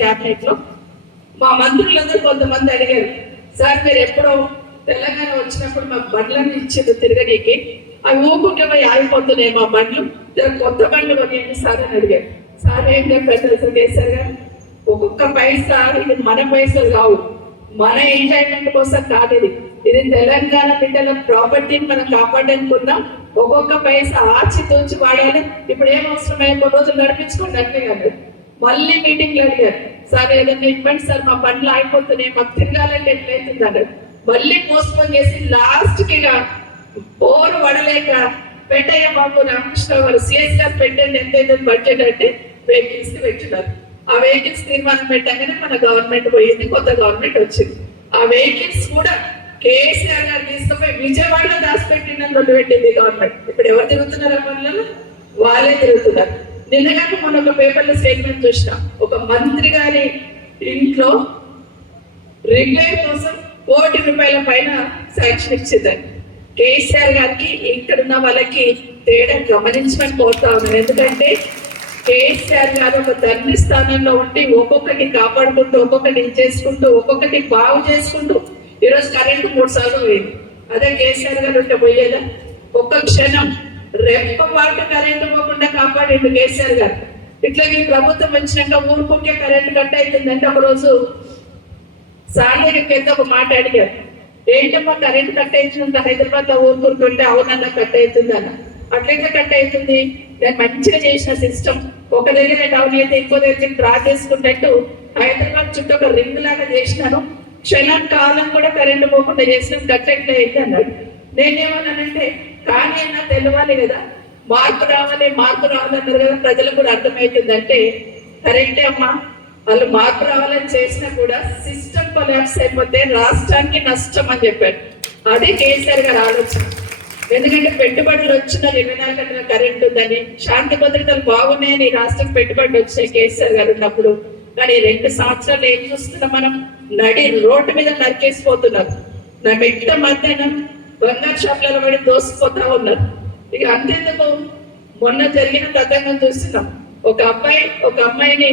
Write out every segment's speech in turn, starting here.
Cabinet లో మా మంత్రులందరూ కొంతమంది అడిగారు, సార్ మీరు ఎప్పుడో తెలంగాణ వచ్చినప్పుడు మాకు బండ్లన్నీ ఇచ్చింది తిరగనీకి, అవి ఊపుకే పోయి ఆగిపోతున్నాయి మా బండ్లు, కొత్త బండ్లు కొనియండి సార్ అని అడిగారు. సార్ ఏం చెప్పారు తెలుసా కేసీఆర్ గారు, ఒక్కొక్క పైసా ఇది మన పైసలు కావు, మన ఎంజాయ్మెంట్ కోసం కాదు, ఇది తెలంగాణ బిడ్డల ప్రాపర్టీని మనం కాపాడనుకున్నాం. ఒక్కొక్క పైసా ఆచితూచి వాడాలి. ఇప్పుడు ఏం అవసరమై కొన్ని రోజులు నడిపించుకోండి అంటే కాదు. మళ్ళీ మీటింగ్లు అడిగారు, సార్ ఏదైనా ఇవ్వండి సార్ మా బండ్లు ఆగిపోతున్నాయి, మాకు తిరగాలంటే ఎట్లయితుంది అన్నాడు. మళ్ళీ పోస్ట్పోన్ చేసి లాస్ట్ కి పోరు పడలేక పెట్టయ్య బాబు రామకృష్ణ గారు సిఎస్ గారు పెట్టండి ఎంతైతే బడ్జెట్ అంటే వెహికల్స్ కి పెట్టినారు. ఆ వెహికల్స్ తీర్మానం పెట్టగానే మన గవర్నమెంట్ పోయింది, కొత్త గవర్నమెంట్ వచ్చింది. ఆ వెహికల్స్ కూడా కేసీఆర్ గారు తీసుకుపోయి విజయవాడలో దాచిపెట్టిన పెట్టింది గవర్నమెంట్. ఇప్పుడు ఎవరు తిరుగుతున్నారు పనులలో? వాళ్ళే తిరుగుతున్నారు. నిన్నగాక మన ఒక పేపర్లో స్టేట్మెంట్ చూసినాం, ఒక మంత్రి గారి ఇంట్లో రిపేర్ కోసం ₹1,00,00,000 పైన శాంక్షన్ ఇచ్చిందని. కేసీఆర్ గారికి ఇక్కడున్న వాళ్ళకి తేడా గమనించమని కోరుతా ఉన్నాను. ఎందుకంటే కేసీఆర్ గారు ఒక తండ్రి స్థానంలో ఉండి ఒక్కొక్కటి కాపాడుకుంటూ, ఒక్కొక్కటి చేసుకుంటూ, ఒక్కొక్కటి బాగు చేసుకుంటూ ఈరోజు కరెంటు 3 సార్లు పోయింది. అదే కేసీఆర్ గారు ఉంటే పోయేదా? ఒక్క క్షణం రెప్పపాటు కరెంటు పోకుండా కాపాడిండు కేసీఆర్ గారు. ఇట్లాగే ప్రభుత్వం వచ్చినాక ఊరుకుంటే కరెంటు కట్ అవుతుందంటే ఒకరోజు సాంఘిక ఒక మాట అడిగారు, ఏంటమ్మా కరెంటు కట్ అవుతుందంట హైదరాబాద్ లో ఊరుకుంటుంటే, అవునన్నా కట్ అవుతుంది అన్న. అట్లయితే కట్ అవుతుంది, దాన్ని మంచిగా చేసిన సిస్టమ్, ఒక దగ్గర డౌన్ అయితే ఇంకో దగ్గర డ్రా చేసుకుంటట్టు హైదరాబాద్ చుట్టూ ఒక రింగ్ లాగా చేసినాను. క్షణం కాలం కూడా కరెంటు పోకుండా చేసినాం, కట్ అయింది అన్నాడు. నేనేమన్నానంటే కానీ అన్నా తెలవాలి కదా, మార్పు రావాలన్నారు కదా, ప్రజలకు కూడా అర్థమవుతుందంటే కరెక్టే అమ్మా, వాళ్ళు మార్పు రావాలని చేసినా కూడా సిస్టమ్ కొలాప్స్ అయిపోతే రాష్ట్రానికి నష్టం అని చెప్పాడు. అదే కేసీఆర్ గారు ఆలోచన. ఎందుకంటే పెట్టుబడులు వచ్చిన 24 గంటల కరెంట్ ఉందని, శాంతి భద్రతలు బాగున్నాయని రాష్ట్రం పెట్టుబడులు వచ్చాయి కేసీఆర్ గారు ఉన్నప్పుడు. కానీ 2 సంవత్సరాలు ఏం చూస్తున్నాం మనం? నడి రోడ్డు మీద నరికేసిపోతున్నారు. నా మెట్ట మధ్యాహ్నం బంగారు షాప్లలో పడి దోసిపోతా ఉన్నారు. ఇక అంతేందుకు, మొన్న జరిగిన తతంగం చూస్తున్నాం. ఒక అమ్మాయిని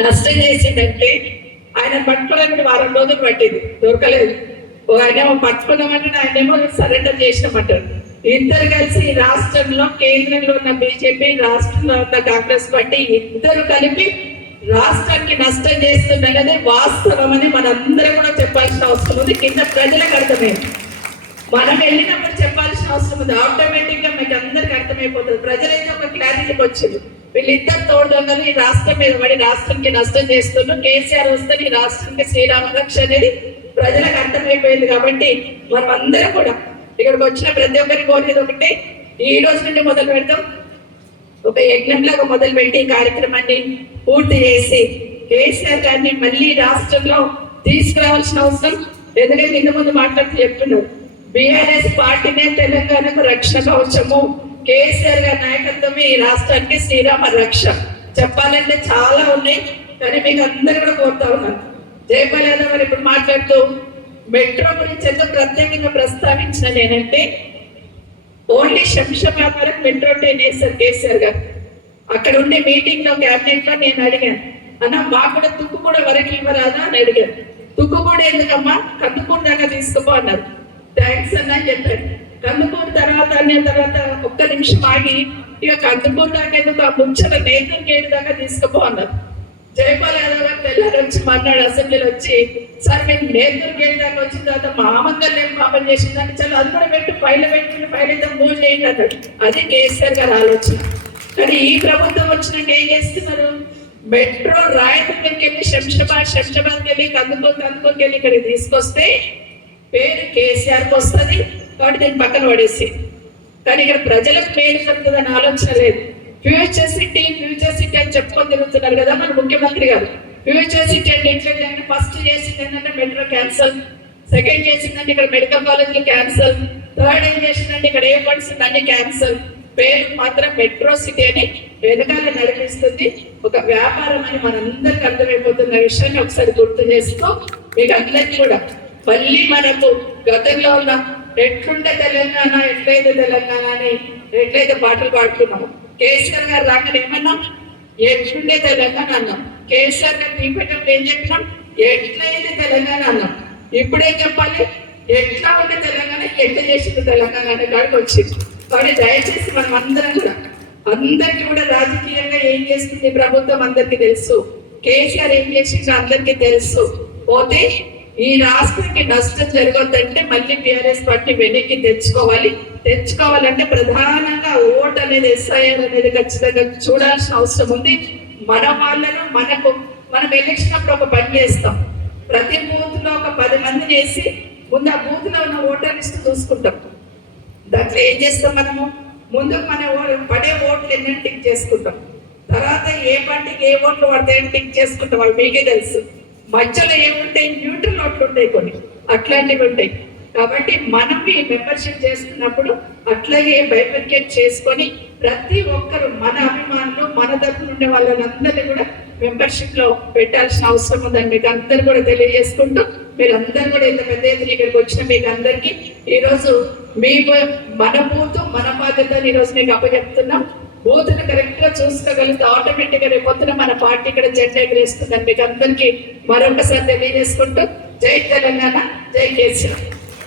నష్టం చేసిందంటే ఆయన పట్టుకోవడానికి 4 రోజులు పట్టింది, దొరకలేదు. ఆయన పట్టుకున్నామంటే ఆయనేమో సరెండర్ చేసినామంటారు. ఇద్దరు కలిసి రాష్ట్రంలో, కేంద్రంలో ఉన్న బీజేపీ, రాష్ట్రంలో ఉన్న కాంగ్రెస్ పార్టీ ఇద్దరు కలిపి రాష్ట్రానికి నష్టం చేస్తున్నది వాస్తవం అని మనందరం కూడా చెప్పాల్సిన అవసరం ఉంది. కింద ప్రజలకు అర్థమైంది. మనం వెళ్ళినప్పుడు చెప్పాల్సిన అవసరం ఉంది. ఆటోమేటిక్ గా మీకు అందరికి అర్థమైపోతుంది. ప్రజలైతే ఒక క్లారిటీకి వచ్చింది, వీళ్ళిద్దరు తోడుదొంగలు ఈ రాష్ట్రం మీద పడి రాష్ట్రానికి నష్టం చేస్తున్నారు, కేసీఆర్ వస్తే ఈ రాష్ట్రానికి శ్రీరామ రక్ష అనేది ప్రజలకు అర్థమైపోయింది. కాబట్టి మనం అందరం కూడా ఇక్కడికి వచ్చిన ప్రతి ఒక్కరికి కోరేది ఒకటే, ఈ రోజు నుండి మొదలు పెడతాం. ఒక యజ్ఞంలాగా మొదలుపెట్టి ఈ కార్యక్రమాన్ని పూర్తి చేసి కేసీఆర్ గారిని మళ్ళీ రాష్ట్రంలో తీసుకురావాల్సిన అవసరం. ఎందుకంటే ఇంత ముందు మాట్లాడుతూ చెప్తున్నారు, బీఆర్ఎస్ పార్టీనే తెలంగాణకు రక్షణ కవచము, కేసీఆర్ గారి నాయకత్వమే ఈ రాష్ట్రానికి శ్రీరామ రక్ష. చెప్పాలంటే చాలా ఉన్నాయి, కానీ మీకు అందరూ కూడా కోరుతా ఉన్నాను. జయపాల్ యాదవ్ గారు ఇప్పుడు మాట్లాడుతూ మెట్రో గురించి ఎంతో ప్రత్యేకంగా ప్రస్తావించిన నేనంటే, ఓన్లీ శంషాబాద్ మెట్రో ట్రైన్ వేస్తారు కేసీఆర్ గారు. అక్కడ ఉండే మీటింగ్ లో క్యాబినెట్ లో నేను అడిగాను, అన్న మాకు కూడా తుక్కుగూడ వరకు ఇవ్వరాదా అని అడిగాను. తుక్కుగూడ ఎందుకమ్మా, కందుకూరు దాకా తీసుకోపో అన్నారు. థ్యాంక్స్ అన్న అని చెప్పాను. కందుకూరు తర్వాత ఒక్క నిమిషం ఆగి, ఇక కందుకూరు దాకా ఎందుకు, ఆ ముచ్చట నేతలు గేటు దాకా తీసుకుపో అన్నారు. జయపాల్ యాదవ్ గారు తెల్లారి వచ్చి మాట్లాడు అసెంబ్లీలో వచ్చి, సార్ మేము నేతలు గేటు దాకా వచ్చిన తర్వాత మా అమ్మగారు ఏం పాపం చేసిందని, చాలా అది కూడా పెట్టి ఫైల్ అయితే మూవ్ చేయండి అన్నాడు. అది కేసీఆర్ గారు ఆలోచన. కానీ ఈ ప్రభుత్వం వచ్చినాక ఏం చేస్తున్నారు, మెట్రో రాయదుర్గంకి వెళ్ళి శంషాబాద్కి వెళ్ళి కందుకూరుకి వెళ్ళి ఇక్కడికి తీసుకొస్తే పేరు కేసీఆర్కి వస్తుంది. కాబట్టి నేను పక్కన పడేసి, కానీ ఇక్కడ ప్రజలకు పేరు జరుగుతుందని ఆలోచన లేదు. ఫ్యూచర్ సిటీ అని చెప్పుకొని తిరుగుతున్నారు కదా మన ముఖ్యమంత్రి గారు. ఫ్యూచర్ సిటీ అంటే ఏంటంటే ఫస్ట్ చేసింది ఏంటంటే మెట్రో క్యాన్సల్, సెకండ్ చేసిందంటే ఇక్కడ మెడికల్ కాలేజీలు క్యాన్సల్, థర్డ్ ఏం చేసిందంటే ఇక్కడ ఎయిర్పోర్ట్స్ అన్ని క్యాన్సల్. పేరు మాత్రం మెట్రో సిటీ అని వెనకాల నడిపిస్తుంది. ఒక వ్యాపారం అని మనందరికి అర్థమైపోతున్న విషయాన్ని ఒకసారి గుర్తు చేస్తూ, మీకు అందరికీ కూడా మళ్ళీ మనకు గతంలో ఉన్న ఎట్లుంటే తెలంగాణ, ఎట్లయితే తెలంగాణ అని ఎట్లయితే పాటలు పాడుతున్నాము, కేసీఆర్ గారు రాగానే ఏమన్నా ఎట్లుండే తెలంగాణ అన్నాం. కేసీఆర్ గారు తీపేటప్పుడు ఏం చెప్పినాం? ఎట్లయింది తెలంగాణ అన్నాం. ఇప్పుడేం చెప్పాలి? ఎట్లా ఉండే తెలంగాణ, ఎట్లా చేసింది తెలంగాణ అనే కాడికి వచ్చింది. కాబట్టి దయచేసి మనం అందరం కూడా, అందరికీ కూడా రాజకీయంగా ఏం చేస్తుంది ప్రభుత్వం అందరికీ తెలుసు. కేసీఆర్ ఏం చేసిందో అందరికీ తెలుసు. పోతే ఈ రాష్ట్రానికి నష్టం జరగొద్దంటే మళ్ళీ టీఆర్ఎస్ పార్టీ వెనక్కి తెచ్చుకోవాలంటే ప్రధానంగా ఓట్ అనేది, ఎస్ఐఆర్ అనేది ఖచ్చితంగా చూడాల్సిన అవసరం ఉంది. మన వాళ్ళను మనం ఎలక్షన్ అప్పుడు ఒక పని చేస్తాం. ప్రతి బూత్ లో ఒక 10 మంది చేసి ముందు ఆ బూత్ లో ఉన్న ఓటర్ లిస్ట్ చూసుకుంటాం. దాంట్లో ఏం చేస్తాం మనము? ముందు మన పడే ఓట్లు ఎన్ని టిక్ చేసుకుంటాం. తర్వాత ఏ పార్టీకి ఏ ఓట్లు పడతాయని టిక్ చేసుకుంటాం. వాళ్ళు మీకే తెలుసు. మధ్యలో ఏముంటాయి? న్యూట్రల్ ఓట్లు ఉంటాయి, కొన్ని అట్లాంటివి ఉంటాయి. కాబట్టి మనం ఈ మెంబర్షిప్ చేస్తున్నప్పుడు అట్లాగే బైఫర్కేట్ చేసుకొని ప్రతి ఒక్కరు మన అభిమానులు, మన తరఫున ఉండే వాళ్ళందరినీ కూడా మెంబర్షిప్ లో పెట్టాల్సిన అవసరం ఉందని మీకు అందరు కూడా తెలియజేసుకుంటూ, మీరు అందరు కూడా ఇంత పెద్ద ఎత్తున ఇక్కడికి వచ్చిన మీకు అందరికీ ఈరోజు మన బూత్ మన బాధ్యత ఈరోజు మీకు అప్పచెప్తున్నాం. బూత్ని కరెక్ట్ గా చూసుకోగలిగితే ఆటోమేటిక్ గా రేపొద్దున మన పార్టీ ఇక్కడ జెండా ఎగరేస్తుందని మీకు అందరికీ మరొకసారి తెలియజేసుకుంటూ, జై తెలంగాణ, జై కేసీఆర్.